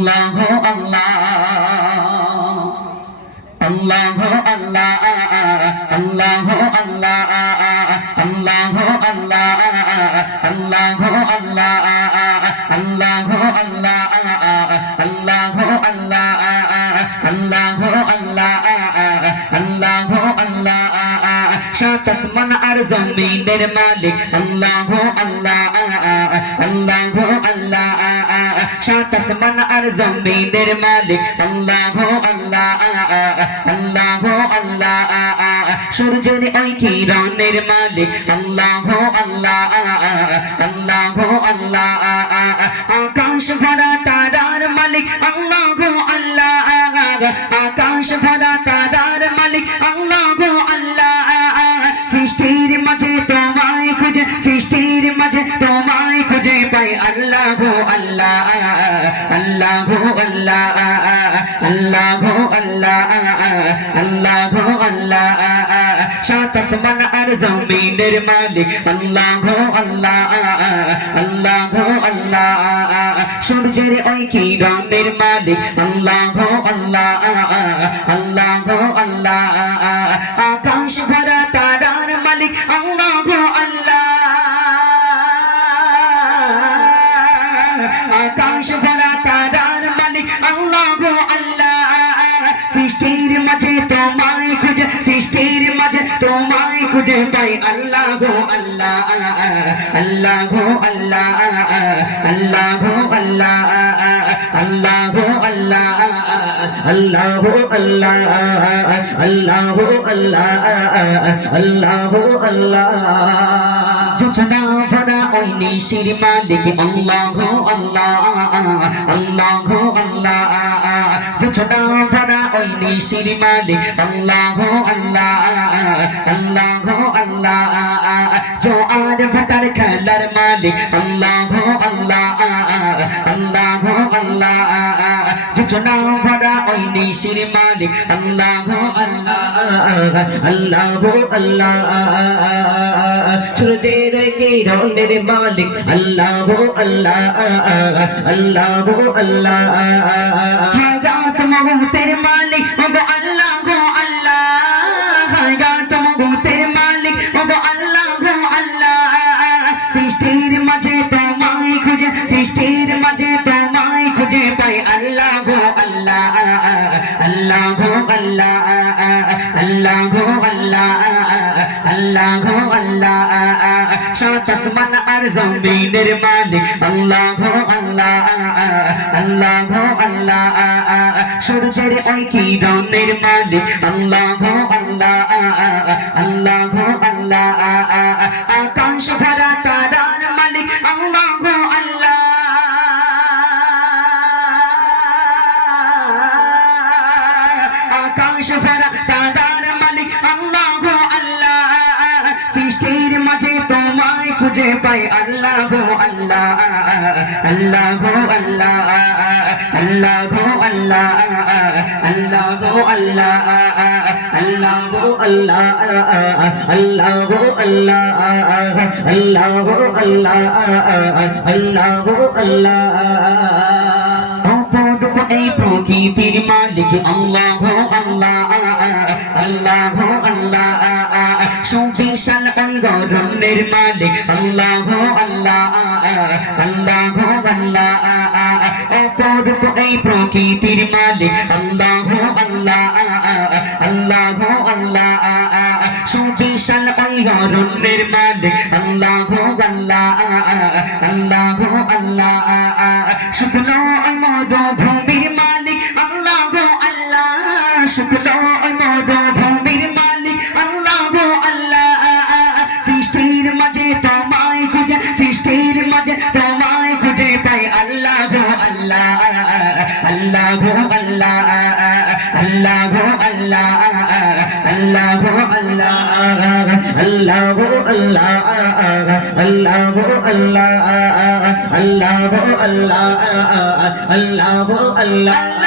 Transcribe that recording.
আল্লাহ আল্লাহ আল্লাহ আল্লাহ আল্লাহ আল্লাহ আল্লাহ আল্লাহ আল্লাহ আল্লাহ আল্লাহ আল্লাহ আল্লাহ আল্লাহ আল্লাহ আল্লাহ আল্লাহ আল্লাহ সাত আসমান আর জমিনের মালিক আল্লাহ আল্লাহ আল্লাহ আল্লাহ সাত আসমান আর জমিনের মালিক আল্লাহ আল্লাহ আল্লাহ আল্লাহ সূর্যের ওই কিরণের মালিক আল্লাহ আল্লাহ আল্লাহ আল্লাহ আকাশ ভরা তারার মালিক আল্লাহ আল্লাহ আকাশ ভরা তারার মালিক আল্লাহ আল্লাহ সৃষ্টির মাঝে তোমায় খুঁজে সৃষ্টির মাঝে তোমায় খুঁজে পাই আল্লাহ আল্লাহ আল্লাহ আল্লাহ আল্লাহ আল্লাহ আল্লাহ আল্লাহ সাত আসমান আর জমিনের মালিক আল্লাহ আল্লাহ আল্লাহ আল্লাহ সূর্যের ওই কিরণের মালিক আল্লাহ আল্লাহ আল্লাহ আল্লাহ আকাশ ভরা তারার মালিক আল্লাহ আল্লাহ আকাশ ভরা তারার মালিক আল্লাহ আল্লাহ সৃষ্টির মাঝে তোমায় খুঁজে সৃষ্টির মাঝে তোমায় খুঁজে পাই আল্লাহ আল্লাহ আল্লাহ আল্লাহ আল্লাহ আল্লাহ আল্লাহ আল্লাহ আল্লাহ আল্লাহ আল্লাহ আল্লাহ আল্লাহ আল্লাহ যোজনা ভরা ওই নিশির মালিক আল্লাহ আল্লাহ আল্লাহ আল্লাহ যোজনা ভরা ওই নিশির মালিক আল্লাহ আল্লাহ আল্লাহ আল্লাহ জোয়ার ভাটার খেলার মালিক আল্লাহ আল্লাহ আল্লাহ আল্লাহ যোজনা ভরা ওই নিশির মালিক আল্লাহ আল্লাহ আল্লাহ আল্লাহ সূর্যের কিরণের মালিক আল্লাহ আল্লাহ আল্লাহ আল্লাহ হায়াত মওতের মালিক ওগো আল্লাহ গো আল্লাহ হায়াত মওতের মালিক ওগো আল্লাহ গো আল্লাহ সৃষ্টির মাঝে তোমায় খুঁজে সৃষ্টির মাঝে তোমায় খুঁজে পাই আল্লাহ গো আল্লাহ আল্লাহ গো আল্লাহ আল্লাহ গো আল্লাহ আল্লাহ গো আল্লাহ সাত আসমান আর জমিনের মালিক আল্লাহ আল্লাহ আল্লাহ আল্লাহ সূর্যের ওই কিরণের মালিক আল্লাহ আল্লাহ আল্লাহ আল্লাহ আকাশ ভরা তারার মালিক আল্লাহ আল্লাহ আকাশ ভরা তারার মালিক আল্লাহ আল্লাহ সৃষ্টির মাঝে তোমায় খুঁজে পাই আল্লাহ আল্লাহ আল্লাহ আল্লাহ আল্লাহ আল্লাহ আল্লাহ আল্লাহ আল্লাহ আল্লাহ আল্লাহ আল্লাহ আল্লাহ আল্লাহ আল্লাহ আল্লাহ এই প্রকৃতির মালিক আল্লাহ আল্লাহ আল্লাহ আল্লাহ সুবিশাল ওই গরমের মালিক আল্লাহ আল্লাহ আল্লাহ আল্লাহ অপরূপ এই প্রকৃতির মালিক আল্লাহ আল্লাহ আল্লাহ আল্লাহ সুবিশাল ওই গরমের মালিক আল্লাহ আল্লাহ আল্লাহ আল্লাহ শুকনো মরুভূমির মালিক আল্লাহ আল্লাহ শুকনো মরুভূমির মালিক আল্লাহ আল্লাহ সৃষ্টির মাঝে তোমায় খুঁজে সৃষ্টির মাঝে তোমায় খুঁজে পাই আল্লাহ আল্লাহ আল্লাহ আল্লাহ আল্লাহ আল্লাহ আল্লাহ আল্লাহ আল্লাহ আল্লাহ আল্লাহ আল্লাহ আল্লাহ আল্লাহ আল্লাহ